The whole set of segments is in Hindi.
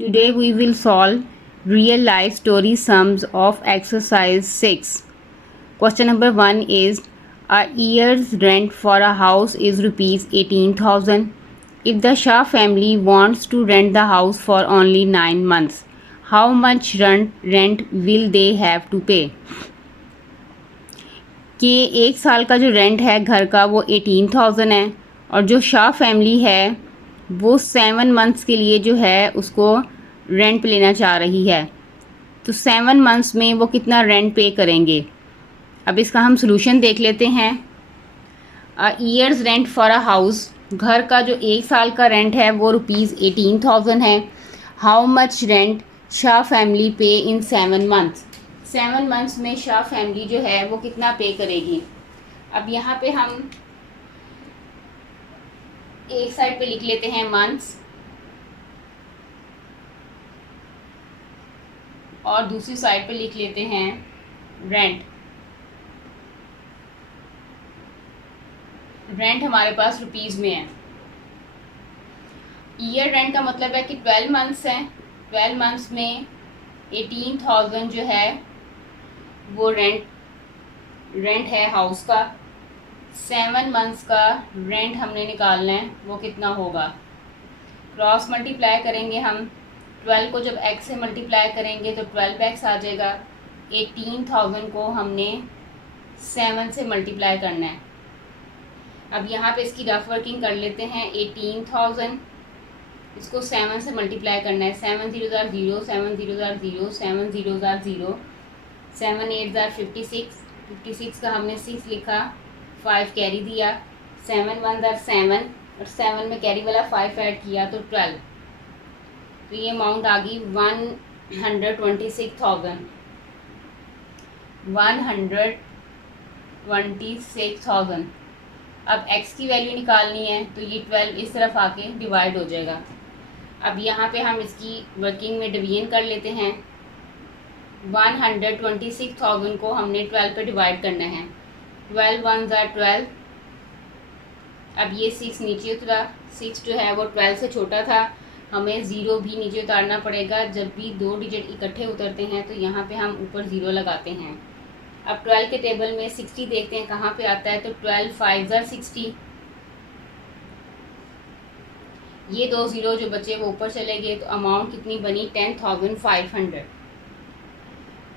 Today we will solve real life story sums of exercise 6. Question number 1 is a year's rent for a house is rupees 18,000. If the Shah family wants to rent the house for only 9 months, how much rent will they have to pay? कि एक साल का जो रेंट है घर का वो 18,000 है और जो शाह फैमिली है वो 7 मंथ्स के लिए जो है उसको रेंट पे लेना चाह रही है, तो 7 मंथ्स में वो कितना रेंट पे करेंगे। अब इसका हम सोल्यूशन देख लेते हैं। A years rent for a house, घर का जो एक साल का रेंट है वो रुपीज़ 18,000 है। How much rent Shah family पे इन 7 मंथ्स, 7 मंथ्स में शाह फैमिली जो है वो कितना पे करेगी। अब यहाँ पे हम एक साइड पे लिख लेते हैं मंथ्स और दूसरी साइड पे लिख लेते हैं रेंट। रेंट हमारे पास रुपीज़ में है। ईयर रेंट का मतलब है कि 12 मंथ्स हैं, 12 मंथ्स में 18,000 जो है वो रेंट है हाउस का। 7 मंथ्स का रेंट हमने निकालना है, वो कितना होगा। क्रॉस मल्टीप्लाई करेंगे हम, 12 को जब x से मल्टीप्लाई करेंगे तो 12x आ जाएगा। 18,000 को हमने 7 से मल्टीप्लाई करना है। अब यहाँ पे इसकी रफ वर्किंग कर लेते हैं। 18,000 इसको 7 से मल्टीप्लाई करना है। 7 0 ज़ार 0, 7 0 ज़ार 0, 7 0 ज़ार 0, 7 8 ज़ार 56, 56 का हमने 6 लिखा, 5 कैरी दिया, 7 1 ज़ार 7 और 7 में कैरी वाला 5 ऐड किया तो 12, तो ये अमाउंट आ गई 126,000। अब x की वैल्यू निकालनी है तो ये 12 इस तरफ आके डिवाइड हो जाएगा। अब यहाँ पे हम इसकी वर्किंग में डिवीजन कर लेते हैं। 126,000 को हमने 12 पे डिवाइड करना है। 12 1 ज़ार 12, अब ये 6 नीचे उतरा, 6 जो है वो 12 से छोटा था, हमें 0 भी नीचे उतारना पड़ेगा। जब भी 2 डिजिट इकट्ठे उतरते हैं तो यहाँ पे हम ऊपर 0 लगाते हैं। अब 12 के टेबल में 60 देखते हैं कहाँ पे आता है, तो 12 5 ज़ार 60, ये 2 0 जो बचे वो ऊपर चले गए, तो अमाउंट कितनी बनी 10,500।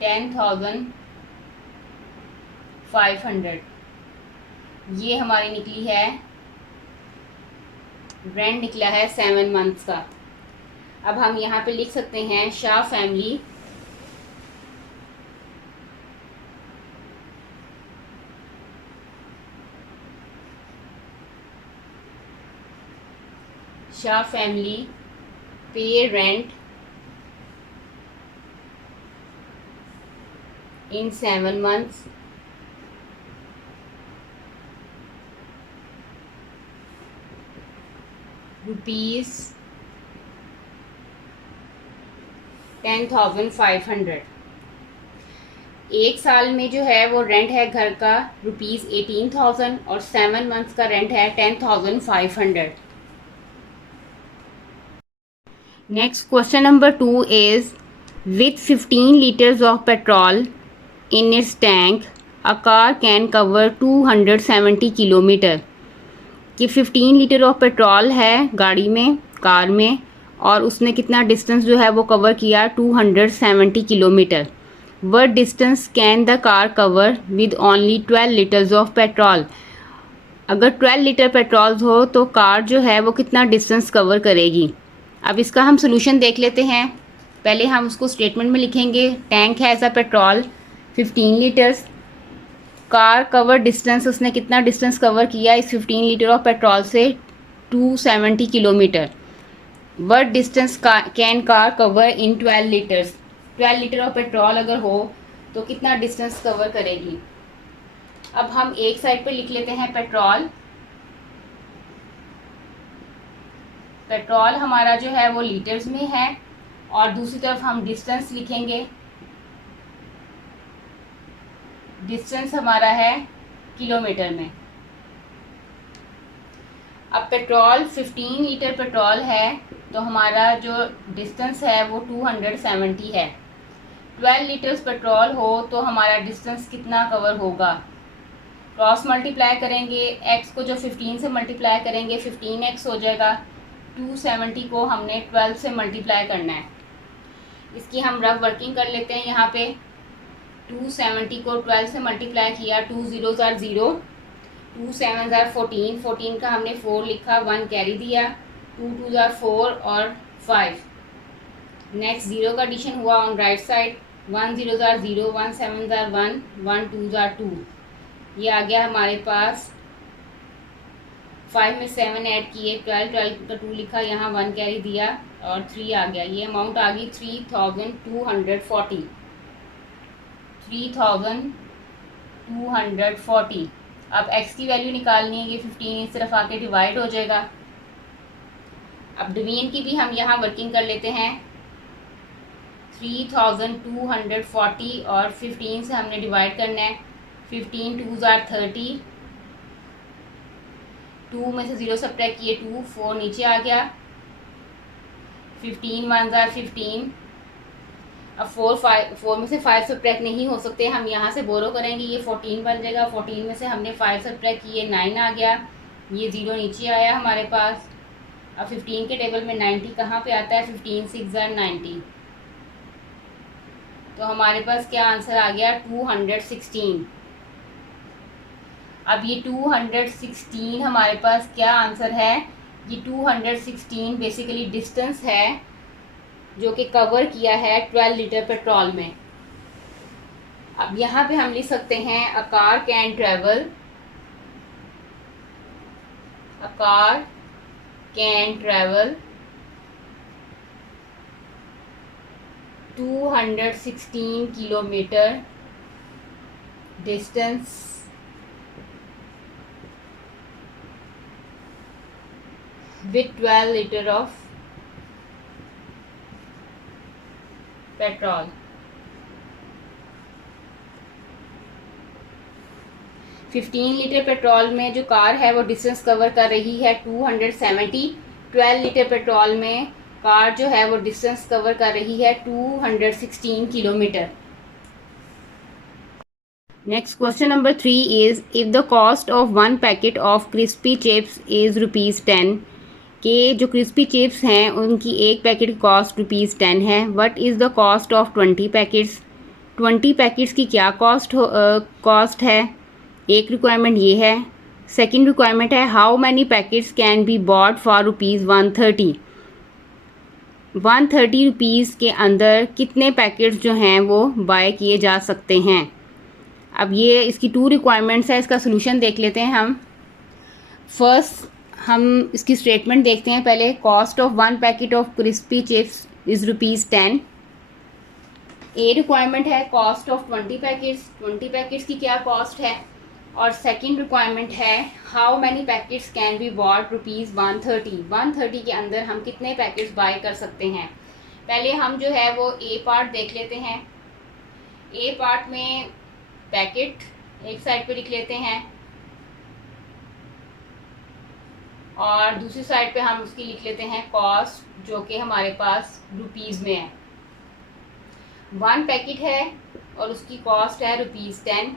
10,500 ये हमारी निकली है, रेंट निकला है 7 मंथ्स का। अब हम यहाँ पे लिख सकते हैं शाह फैमिली पे रेंट इन 7 months रुपीज़ 10,500। एक साल में जो है वो रेंट है घर का रुपीज़ 18,000 और 7 मंथ्स का रेंट है 10,500। Next question number 2 is with 15 litres of petrol in its tank a car can cover 270 kilometre. कि 15 लीटर ऑफ पेट्रोल है गाड़ी में, कार में, और उसने कितना डिस्टेंस जो है वो कवर किया 270 kilometre. What distance can the car cover with only 12 litres of petrol. अगर 12 लीटर पेट्रोल हो तो कार जो है वो कितना डिस्टेंस कवर करेगी। अब इसका हम सोल्यूशन देख लेते हैं। पहले हम उसको स्टेटमेंट में लिखेंगे। टैंक है as a petrol 15 litres, car cover distance, उसने कितना डिस्टेंस कवर किया इस 15 लीटर ऑफ पेट्रोल से 270 kilometre. What distance can car cover in 12 litres. 12 litre of petrol अगर हो तो कितना डिस्टेंस कवर करेगी। अब हम एक साइड पे लिख लेते हैं पेट्रोल। पेट्रोल हमारा जो है वो लीटर्स में है और दूसरी तरफ हम डिस्टेंस लिखेंगे। डिस्टेंस हमारा है किलोमीटर में। अब पेट्रोल 15 लीटर पेट्रोल है तो हमारा जो डिस्टेंस है वो 270 है। 12 लीटर्स पेट्रोल हो तो हमारा डिस्टेंस कितना कवर होगा? क्रॉस मल्टीप्लाई करेंगे, x को जो 15 से मल्टीप्लाई करेंगे 15x हो जाएगा। 270 को हमने 12 से मल्टीप्लाई करना है। इसकी हम रफ वर्किंग कर लेते हैं। यहाँ पे 270 को 12 से मल्टीप्लाई किया, 2 ज़ीरोज़ आर 0, 2 7 आर 14, 14 का हमने 4 लिखा, 1 कैरी दिया, 2 2 आर 4 और 5। नेक्स्ट 0 का एडिशन हुआ on right side, 1 0 or 0, 1 7 or 1, 1 2 or 2। ये आ गया हमारे पास। 5 में 7 ऐड किए, 12 12 का 2 लिखा, यहाँ 1 कैरी दिया और 3 आ गया। ये अमाउंट आ गई 3240। 3240। अब x की वैल्यू निकालनी है, ये 15 इस तरफ आके डिवाइड हो जाएगा। अब डिवीजन की भी हम यहाँ वर्किंग कर लेते हैं। 3240 और 15 से हमने डिवाइड करना है। 15 2 आर 30, 2 में से 0 सब्ट्रैक्ट किए, 2 4 नीचे आ गया, 15 1 आर 15। अब 4 में से 5 सब्ट्रैक्ट नहीं हो सकते, हम यहाँ से बोरो करेंगे, ये 14 बन जाएगा। 14 में से हमने 5 सब्ट्रैक्ट किए, 9 आ गया, ये 0 नीचे आया हमारे पास। अब 15 के टेबल में 90 कहाँ पे आता है? 15 6 आर 90। तो हमारे पास क्या आंसर आ गया? 216। अब ये 216 हमारे पास क्या आंसर है? ये 216 बेसिकली डिस्टेंस है जो कि कवर किया है 12 लीटर पेट्रोल में। अब यहाँ पे हम लिख सकते हैं a car can travel 216 kilometre distance with 12 liter of petrol. 15 litre petrol में जो कार है वो डिस्टेंस कवर कर रही है 270। 12 लीटर पेट्रोल में कार जो है वो डिस्टेंस कवर कर रही है 216 kilometre. Next question number 3 is if the cost of 1 packet of crispy chips is ₹10 के जो क्रिस्पी चिप्स हैं उनकी एक पैकेट कॉस्ट ₹10 है। What is the cost of 20 packets? 20 packets की क्या कॉस्ट है? एक रिक्वायरमेंट ये है। सेकंड रिक्वायरमेंट है how many packets can be bought for ₹130? 130 rupees के अंदर कितने पैकेट्स जो हैं वो बाय किए जा सकते हैं? अब ये इसकी 2 रिक्वायरमेंट्स है, इसका सोल्यूशन देख लेते हैं हम। फर्स्ट हम इसकी स्टेटमेंट देखते हैं पहले। Cost of 1 packet of crispy chips is ₹10। A requirement है कॉस्ट ऑफ 20 पैकेट्स। 20 पैकेट्स की क्या कॉस्ट है? और सेकंड रिक्वायरमेंट है how many packets can be bought ₹130? 130 के अंदर हम कितने पैकेट्स बाय कर सकते हैं? पहले हम जो है वो ए पार्ट देख लेते हैं। ए पार्ट में पैकेट एक साइड पे लिख लेते हैं और दूसरी साइड पे हम उसकी लिख लेते हैं कॉस्ट, जो कि हमारे पास रुपीज़ में है। 1 पैकेट है और उसकी कॉस्ट है ₹10।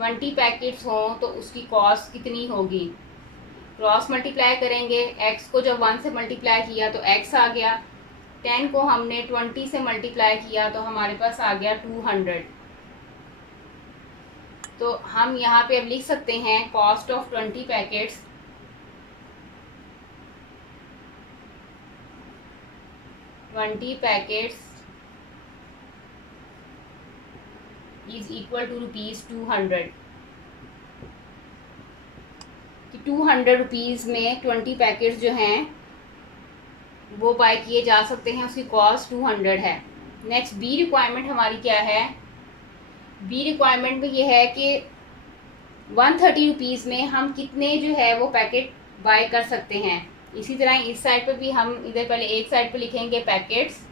20 पैकेट्स हों तो उसकी कॉस्ट कितनी होगी? क्रॉस मल्टीप्लाई करेंगे, x को जब 1 से मल्टीप्लाई किया तो x आ गया, 10 को हमने 20 से मल्टीप्लाई किया तो हमारे पास आ गया 200। तो हम यहाँ पे अब लिख सकते हैं cost of 20 packets is equal to ₹200। कि 200 रुपीज़ में 20 पैकेट्स जो हैं वो बाय किए जा सकते हैं, उसकी कॉस्ट 200 है। नेक्स्ट बी रिक्वायरमेंट हमारी क्या है? बी रिक्वायरमेंट में ये है कि 130 रुपीज़ में हम कितने जो है वो पैकेट बाय कर सकते हैं। इसी तरह इस साइड पे भी हम इधर पहले एक साइड पे लिखेंगे पैकेट्स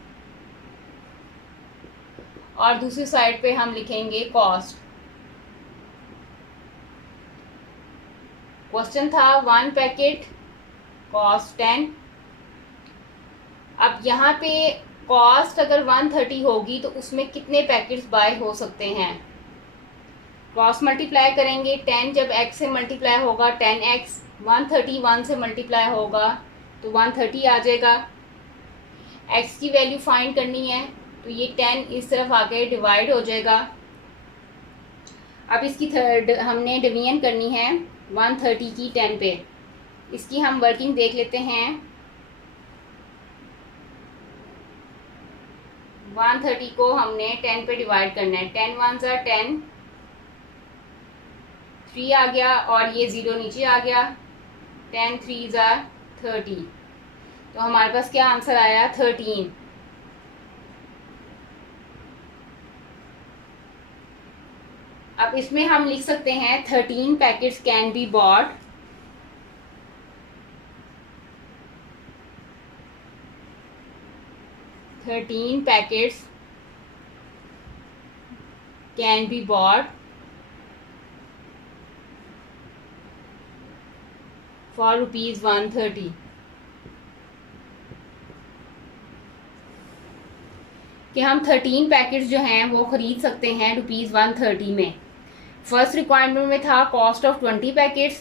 और दूसरी साइड पे हम लिखेंगे कॉस्ट। क्वेश्चन था 1 पैकेट कॉस्ट 10, अब यहाँ पे कॉस्ट अगर 130 होगी तो उसमें कितने पैकेट्स बाय हो सकते हैं। कॉस्ट मल्टीप्लाई करेंगे, 10 जब x से मल्टीप्लाई होगा 10x, 130 1 से मल्टीप्लाई होगा तो 130 आ जाएगा। x की वैल्यू फाइंड करनी है तो ये 10 इस तरफ आके डिवाइड हो जाएगा। अब इसकी थर्ड हमने डिवीजन करनी है 130 की 10 पे। इसकी हम वर्किंग देख लेते हैं। 130 को हमने 10 पे डिवाइड करना है। 10 1 ज़ा 10, 3 आ गया और ये 0 नीचे आ गया। 10 3 ज़ा 30, तो हमारे पास क्या आंसर आया 13। अब इसमें हम लिख सकते हैं 13 packets can be bought. Thirteen packets can be bought for ₹130। कि हम 13 पैकेट्स जो हैं वो ख़रीद सकते हैं ₹130 में। फर्स्ट रिक्वायरमेंट में था कॉस्ट ऑफ 20 पैकेट्स,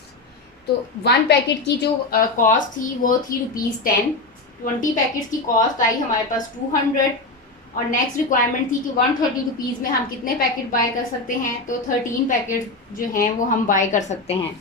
तो 1 पैकेट की जो कॉस्ट थी वो थी ₹10। 20 पैकेट्स की कॉस्ट आई हमारे पास 200। और नेक्स्ट रिक्वायरमेंट थी कि 130 रुपीज़ में हम कितने पैकेट बाय कर सकते हैं, तो 13 पैकेट जो हैं वो हम बाय कर सकते हैं।